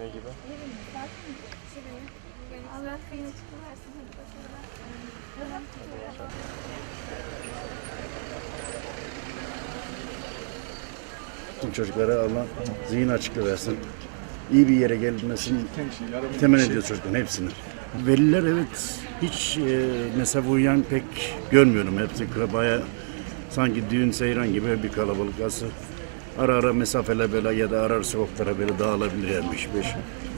Ne gibi? Allah kıyını çıkı versin. Tüm çocuklara Allah zihin açıklığı versin. İyi bir yere gelmesini temenni ediyor çocukların hepsini. Veliler evet hiç e, mesela uyuyan pek görmüyorum. Hepsi baya sanki düğün seyran gibi bir kalabalık. Aslında ara ara mesafeler böyle ya da ara ara sokaklara böyle dağılabilir yani. Beş, beş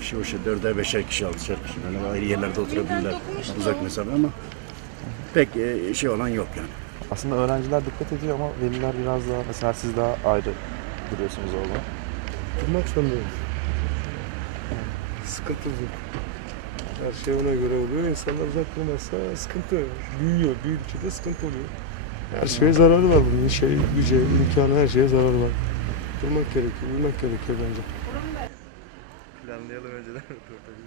kişi, beşe, dörde, beşer kişi, altışar kişi. Yani ayrı yerlerde oturabilirler uzak mesafe ama pek e, şey olan yok yani. Aslında öğrenciler dikkat ediyor ama veliler biraz daha mesela siz daha ayrı duruyorsunuz orada. Durmak zorundayım. Sıkıntı yok. Her şey ona göre oluyor. İnsanlar uzak durmazsa sıkıntı büyüyor. Büyüdükçe de sıkıntı oluyor. Her şeye zararı var bunun. Şey, güce, imkanı her şeye zararı var. Durmak gerekiyor, uyumak gerekiyor bence. Planlayalım önceden röportajı.